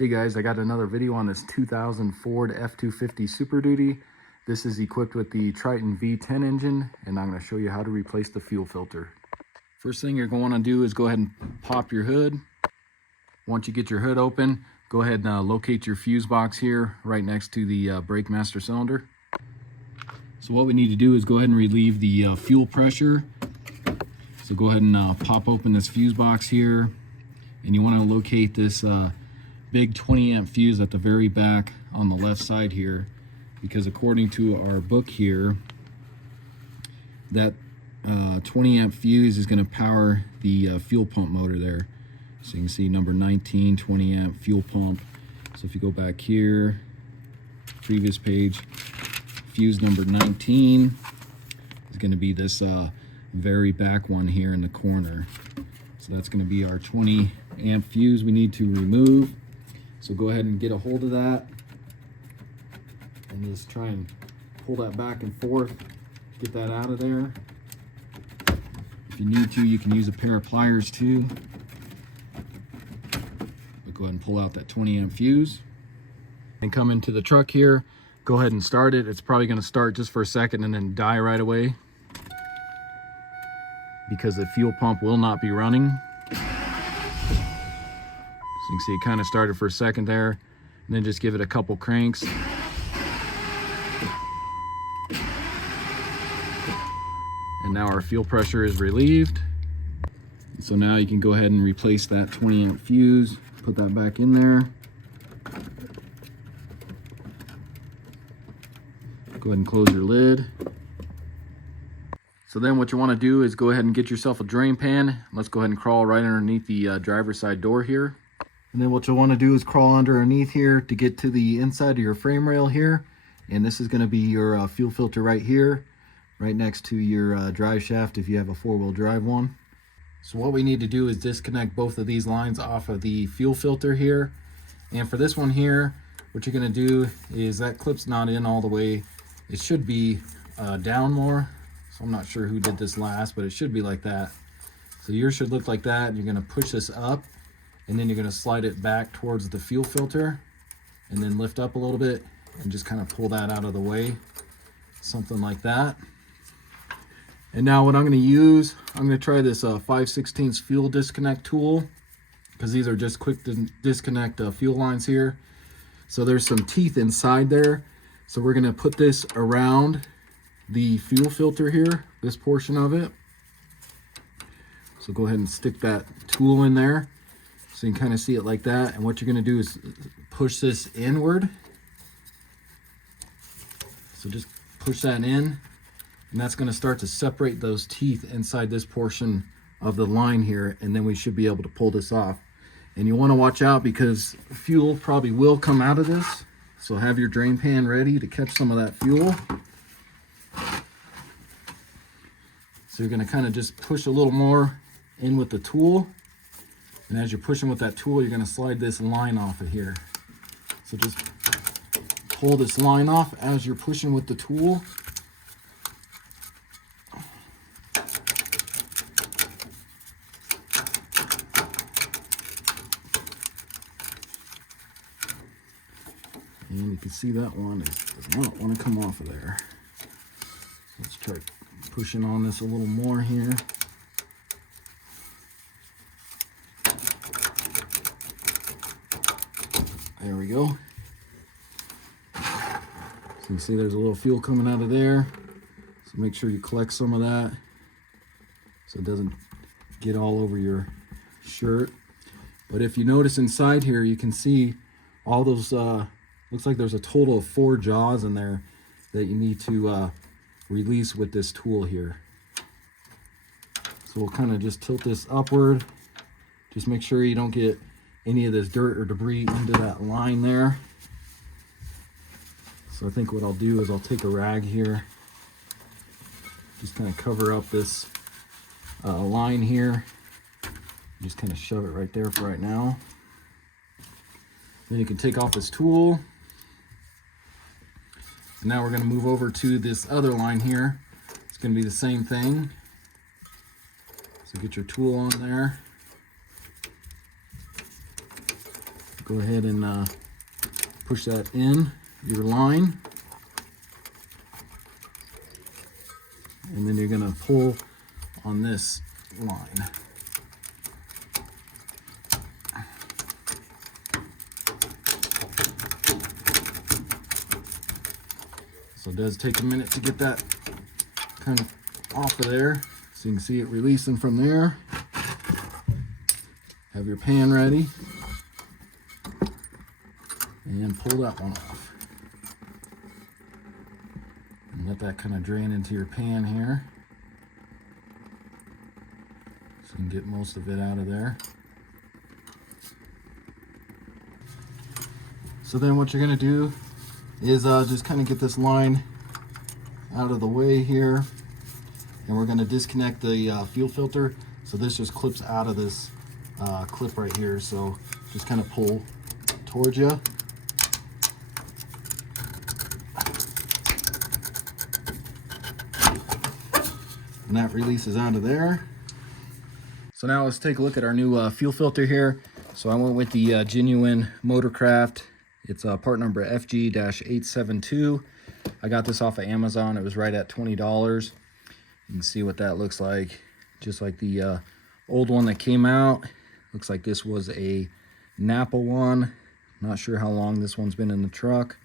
Hey guys, I got another video on this 2000 Ford F-250 Super Duty. This is equipped with the Triton V10 engine, and I'm going to show you how to replace the fuel filter. First thing you're going to want to do is go ahead and pop your hood. Once you get your hood open, go ahead and locate your fuse box here right next to the brake master cylinder. So what we need to do is go ahead and relieve the fuel pressure. So go ahead and pop open this fuse box here, and you want to locate this big 20 amp fuse at the very back on the left side here, because according to our book here, that 20 amp fuse is going to power the fuel pump motor there. So you can see number 19, 20 amp fuel pump. So if you go back here, previous page, fuse number 19 is going to be this very back one here in the corner. So that's going to be our 20 amp fuse we need to remove. So go ahead and get a hold of that and just try and pull that back and forth, get that out of there. If you need to, you can use a pair of pliers too. But go ahead and pull out that 20 amp fuse and come into the truck here. Go ahead and start it. It's probably going to start just for a second and then die right away, because the fuel pump will not be running. So you can see it kind of started for a second there, and then just give it a couple cranks. And now our fuel pressure is relieved. So now you can go ahead and replace that 20 amp fuse, put that back in there. Go ahead and close your lid. So then what you want to do is go ahead and get yourself a drain pan. Let's go ahead and crawl right underneath the driver's side door here. And then what you'll want to do is crawl underneath here to get to the inside of your frame rail here. And this is going to be your fuel filter right here, right next to your drive shaft if you have a four-wheel drive one. So what we need to do is disconnect both of these lines off of the fuel filter here. And for this one here, what you're going to do is that clip's not in all the way. It should be down more. So I'm not sure who did this last, but it should be like that. So yours should look like that. You're going to push this up, and then you're going to slide it back towards the fuel filter, and then lift up a little bit and just kind of pull that out of the way, something like that. And now what I'm going to use, I'm going to try this 5/16 fuel disconnect tool, because these are just quick to disconnect fuel lines here. So there's some teeth inside there. So we're going to put this around the fuel filter here, this portion of it. So go ahead and stick that tool in there so you can kind of see it like that. And what you're going to do is push this inward. So just push that in, and that's going to start to separate those teeth inside this portion of the line here, and then we should be able to pull this off. And you want to watch out, because fuel probably will come out of this. So have your drain pan ready to catch some of that fuel. So you're going to kind of just push a little more in with the tool. And as you're pushing with that tool, you're going to slide this line off of here. So just pull this line off as you're pushing with the tool. And you can see that one does not want to come off of there. Let's try pushing on this a little more here. There we go. So you can see there's a little fuel coming out of there. So make sure you collect some of that so it doesn't get all over your shirt. But if you notice inside here, you can see all those, looks like there's a total of 4 jaws in there that you need to release with this tool here. So we'll kind of just tilt this upward. Just make sure you don't get any of this dirt or debris into that line there. So I think what I'll do is I'll take a rag here, just kind of cover up this line here. Just kind of shove it right there for right now. Then you can take off this tool. So now we're going to move over to this other line here. It's going to be the same thing. So get your tool on there. go ahead and push that in your line. And then you're gonna pull on this line. So it does take a minute to get that kind of off of there. So you can see it releasing from there. Have your pan ready. And pull that one off. And let that kind of drain into your pan here. So you can get most of it out of there. So then what you're gonna do is just kind of get this line out of the way here, and we're going to disconnect the fuel filter. So this just clips out of this clip right here, so just kind of pull towards you. And that releases out of there. So now let's take a look at our new fuel filter here. So I went with the genuine Motorcraft. It's part number FG-872. I got this off of Amazon. It was right at $20. You can see what that looks like. Just like the old one that came out. Looks like this was a Napa one. Not sure how long this one's been in the truck.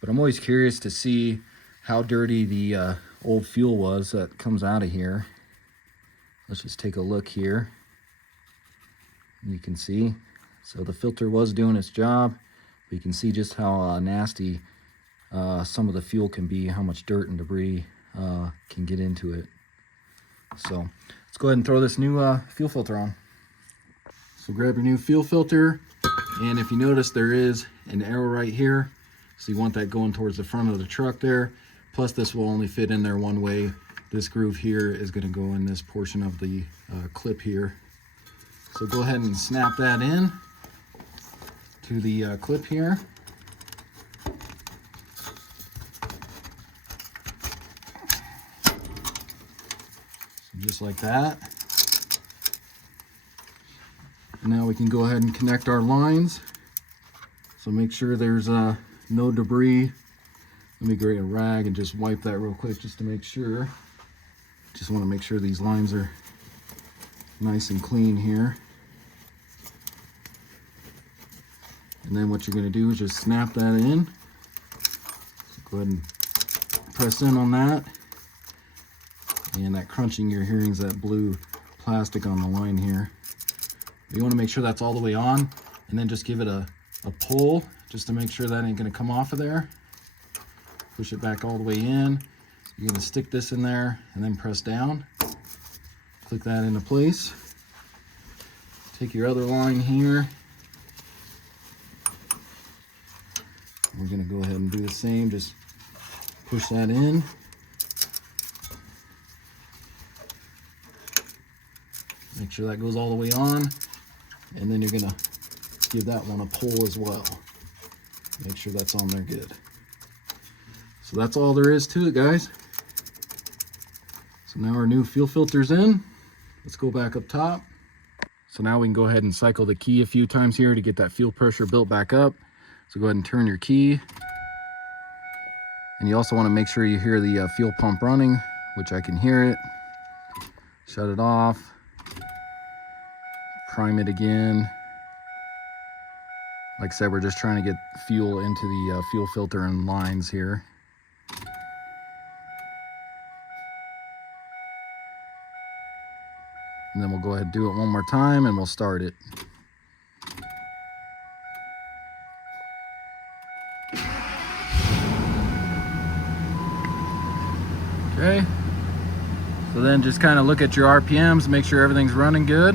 But I'm always curious to see how dirty the old fuel was that comes out of here. Let's just take a look here. You can see. So the filter was doing its job. But you can see just how nasty some of the fuel can be, how much dirt and debris can get into it. So let's go ahead and throw this new fuel filter on. So grab your new fuel filter, and if you notice there is an arrow right here, so you want that going towards the front of the truck there. Plus this will only fit in there one way. This groove here is going to go in this portion of the clip here. So go ahead and snap that in to the clip here. So just like that. And now we can go ahead and connect our lines. So make sure there's no debris. Let me grab a rag and just wipe that real quick just to make sure. Just want to make sure these lines are nice and clean here. And then what you're going to do is just snap that in. So go ahead and press in on that. And that crunching you're hearing is that blue plastic on the line here. You want to make sure that's all the way on, and then just give it a pull just to make sure that ain't going to come off of there. Push it back all the way in. You're going to stick this in there and then press down. Click that into place. Take your other line here. We're going to go ahead and do the same. Just push that in. Make sure that goes all the way on. And then you're going to give that one a pull as well. Make sure that's on there good. So that's all there is to it, guys. So now our new fuel filter's in. Let's go back up top. So now we can go ahead and cycle the key a few times here to get that fuel pressure built back up. So go ahead and turn your key. And you also want to make sure you hear the fuel pump running, which I can hear it. Shut it off. Prime it again. Like I said, we're just trying to get fuel into the fuel filter and lines here. And then we'll go ahead and do it one more time and we'll start it. Okay. So then just kind of look at your RPMs, make sure everything's running good.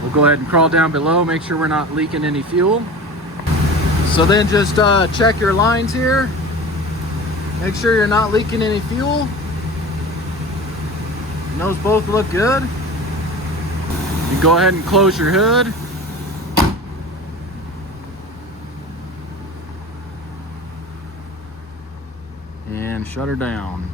We'll go ahead and crawl down below, make sure we're not leaking any fuel. So then just check your lines here. Make sure you're not leaking any fuel. And those both look good. You go ahead and close your hood. And shut her down.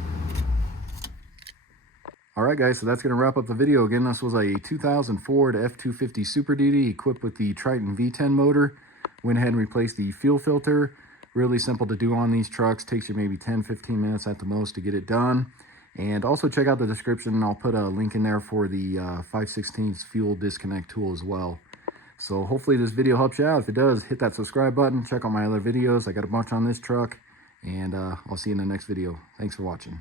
All right, guys, so that's going to wrap up the video. Again, this was a 2000 Ford F-250 Super Duty equipped with the Triton V10 motor. Went ahead and replaced the fuel filter. Really simple to do on these trucks. Takes you maybe 10-15 minutes at the most to get it done. And also check out the description. I'll put a link in there for the 5/16 fuel disconnect tool as well. So hopefully this video helps you out. If it does, hit that subscribe button. Check out my other videos. I got a bunch on this truck. And I'll see you in the next video. Thanks for watching.